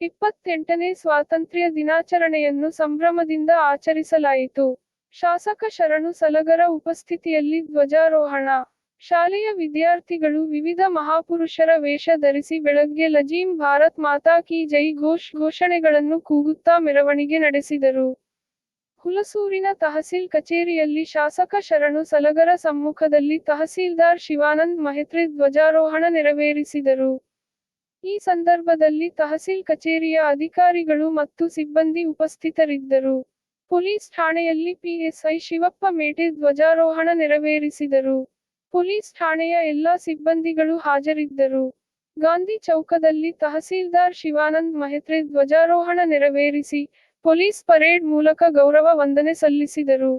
28ನೇ ಸ್ವಾತಂತ್ರ್ಯ ದಿನಾಚರಣೆಯನ್ನು ಸಂಭ್ರಮದಿಂದ ಆಚರಿಸಲಾಯಿತು. ಶಾಸಕ ಶರಣು ಸಲಗರ ಉಪಸ್ಥಿತಿಯಲ್ಲಿ ಧ್ವಜಾರೋಹಣ. ಶಾಲೆಯ ವಿದ್ಯಾರ್ಥಿಗಳು ವಿವಿಧ ಮಹಾಪುರುಷರ ವೇಷ ಧರಿಸಿ ಬೆಳಗ್ಗೆ ಲಜೀಂ ಭಾರತ್ ಮಾತಾ ಕಿ ಜೈ ಘೋಷಣೆಗಳನ್ನು ಕೂಗುತ್ತಾ ಮೆರವಣಿಗೆ ನಡೆಸಿದರು. ಹುಲಸೂರಿನ ತಹಸೀಲ್ ಕಚೇರಿಯಲ್ಲಿ ಶಾಸಕ ಶರಣು ಸಲಗರ ಸಮ್ಮುಖದಲ್ಲಿ ತಹಸೀಲ್ದಾರ್ ಶಿವಾನಂದ್ ಮಹೇತ್ರೆ ಧ್ವಜಾರೋಹಣ ನೆರವೇರಿಸಿದರು. ಈ ಸಂದರ್ಭದಲ್ಲಿ ತಹಸೀಲ್ ಕಚೇರಿಯ ಅಧಿಕಾರಿಗಳು ಮತ್ತು ಸಿಬ್ಬಂದಿ ಉಪಸ್ಥಿತರಿದ್ದರು. ಪೊಲೀಸ್ ಠಾಣೆಯಲ್ಲಿ ಪಿಎಸ್ಐ ಶಿವಪ್ಪ ಮೇಟೆ ಧ್ವಜಾರೋಹಣ ನೆರವೇರಿಸಿದರು. ಪೊಲೀಸ್ ಠಾಣೆಯ ಎಲ್ಲಾ ಸಿಬ್ಬಂದಿಗಳು ಹಾಜರಿದ್ದರು. ಗಾಂಧಿ ಚೌಕದಲ್ಲಿ ತಹಸೀಲ್ದಾರ್ ಶಿವಾನಂದ್ ಮಹೇತ್ರೆ ಧ್ವಜಾರೋಹಣ ನೆರವೇರಿಸಿ, ಪೊಲೀಸ್ ಪರೇಡ್ ಮೂಲಕ ಗೌರವ ವಂದನೆ ಸಲ್ಲಿಸಿದರು.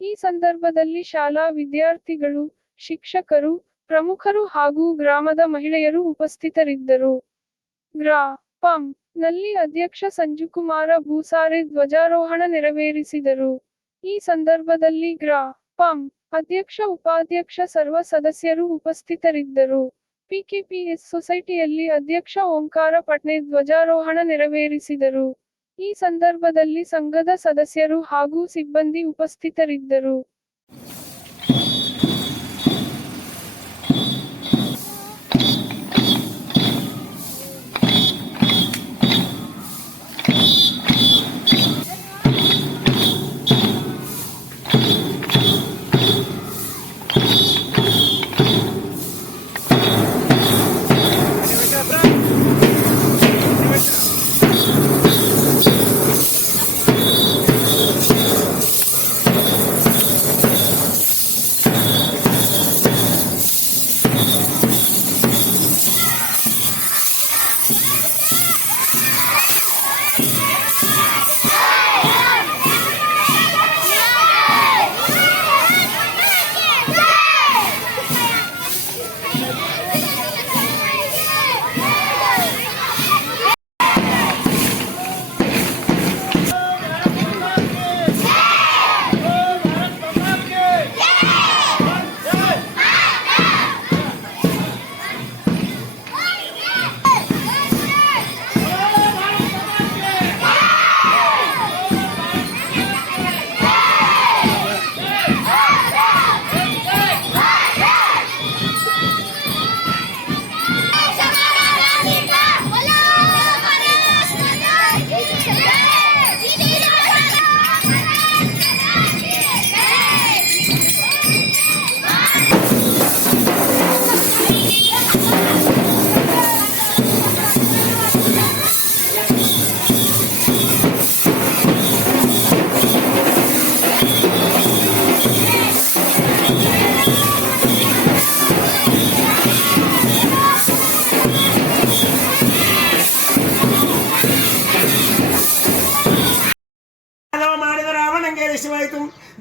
ಈ ಸಂದರ್ಭದಲ್ಲಿ ಶಾಲಾ ವಿದ್ಯಾರ್ಥಿಗಳು, ಶಿಕ್ಷಕರು, ಪ್ರಮುಖರು ಹಾಗೂ ಗ್ರಾಮದ ಮಹಿಳೆಯರು ಉಪಸ್ಥಿತರಿದ್ದರು. ಗ್ರಾ.ಪಂ. ನಲ್ಲಿ ಅಧ್ಯಕ್ಷ ಸಂಜುಕುಮಾರ ಭೂಸಾರೆ ಧ್ವಜಾರೋಹಣ ನೆರವೇರಿಸಿದರು. ಈ ಸಂದರ್ಭದಲ್ಲಿ ಗ್ರಾ.ಪಂ. ಅಧ್ಯಕ್ಷ ಉಪಾಧ್ಯಕ್ಷ ಸರ್ವ ಸದಸ್ಯರು ಉಪಸ್ಥಿತರಿದ್ದರು. ಪಿಕೆಪಿಎಸ್ ಸೊಸೈಟಿಯಲ್ಲಿ ಅಧ್ಯಕ್ಷ ಓಂಕಾರ ಪಟ್ನೆ ಧ್ವಜಾರೋಹಣ ನೆರವೇರಿಸಿದರು. ಈ ಸಂದರ್ಭದಲ್ಲಿ ಸಂಘದ ಸದಸ್ಯರು ಹಾಗೂ ಸಿಬ್ಬಂದಿ ಉಪಸ್ಥಿತರಿದ್ದರು.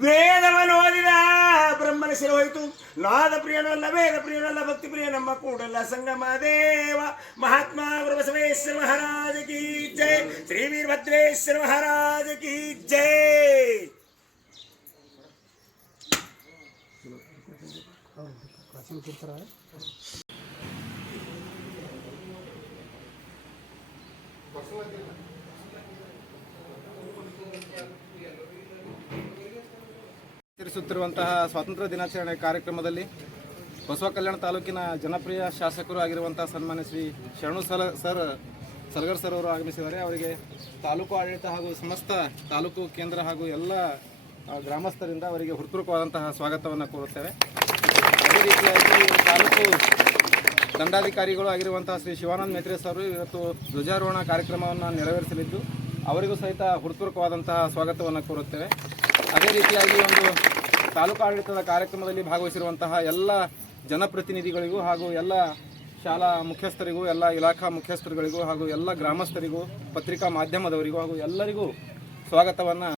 ವೇದವನ್ನು ಓದಿದ ಬ್ರಹ್ಮನ ಶಿರೋಯಿತು. ನಾದ ಪ್ರಿಯನಲ್ಲ, ವೇದ ಪ್ರಿಯನಲ್ಲ, ಭಕ್ತಿ ಪ್ರಿಯ ನಮ್ಮ ಕೂಡಲ ಸಂಗಮ ದೇವ ಮಹಾತ್ಮ ಗುರು ಬಸವೇಶ್ವರ ಮಹಾರಾಜ ಕಿ ಜೈ. ಶ್ರೀ ವೀರಭದ್ರೇಶ್ವರ ಮಹಾರಾಜ ಕಿ ಜೈ. ಆಚರಿಸುತ್ತಿರುವಂತಹ ಸ್ವಾತಂತ್ರ್ಯ ದಿನಾಚರಣೆ ಕಾರ್ಯಕ್ರಮದಲ್ಲಿ ಬಸವ ಕಲ್ಯಾಣ ತಾಲೂಕಿನ ಜನಪ್ರಿಯ ಶಾಸಕರು ಆಗಿರುವಂತಹ ಸನ್ಮಾನ್ಯ ಶ್ರೀ ಶರಣು ಸಲಗರ್ ಸರ್ ಅವರು ಆಗಮಿಸಿದ್ದಾರೆ. ಅವರಿಗೆ ತಾಲೂಕು ಆಡಳಿತ ಹಾಗೂ ಸಮಸ್ತ ತಾಲೂಕು ಕೇಂದ್ರ ಹಾಗೂ ಎಲ್ಲ ಗ್ರಾಮಸ್ಥರಿಂದ ಅವರಿಗೆ ಹೃತ್ಪೂರ್ವಕವಾದಂತಹ ಸ್ವಾಗತವನ್ನು ಕೋರುತ್ತೇವೆ. ಅದೇ ರೀತಿಯಾಗಿ ತಾಲೂಕು ದಂಡಾಧಿಕಾರಿಗಳು ಆಗಿರುವಂತಹ ಶ್ರೀ ಶಿವಾನಂದ್ ಮೇತ್ರೆ ಸರ್ ಇವತ್ತು ಧ್ವಜಾರೋಹಣ ಕಾರ್ಯಕ್ರಮವನ್ನು ನೆರವೇರಿಸಲಿದ್ದು ಅವರಿಗೂ ಸಹಿತ ಹೃತ್ಪೂರ್ವಕವಾದಂತಹ ಸ್ವಾಗತವನ್ನು ಕೋರುತ್ತೇವೆ. ಅದೇ ರೀತಿಯಾಗಿ ಒಂದು ತಾಲೂಕು ಆಡಳಿತದ ಕಾರ್ಯಕ್ರಮದಲ್ಲಿ ಭಾಗವಹಿಸಿರುವಂತಹ ಎಲ್ಲ ಜನಪ್ರತಿನಿಧಿಗಳಿಗೂ ಹಾಗೂ ಎಲ್ಲ ಶಾಲಾ ಮುಖ್ಯಸ್ಥರಿಗೂ, ಎಲ್ಲ ಇಲಾಖಾ ಮುಖ್ಯಸ್ಥರುಗಳಿಗೂ ಹಾಗೂ ಎಲ್ಲ ಗ್ರಾಮಸ್ಥರಿಗೂ, ಪತ್ರಿಕಾ ಮಾಧ್ಯಮದವರಿಗೂ ಹಾಗೂ ಎಲ್ಲರಿಗೂ ಸ್ವಾಗತವನ್ನು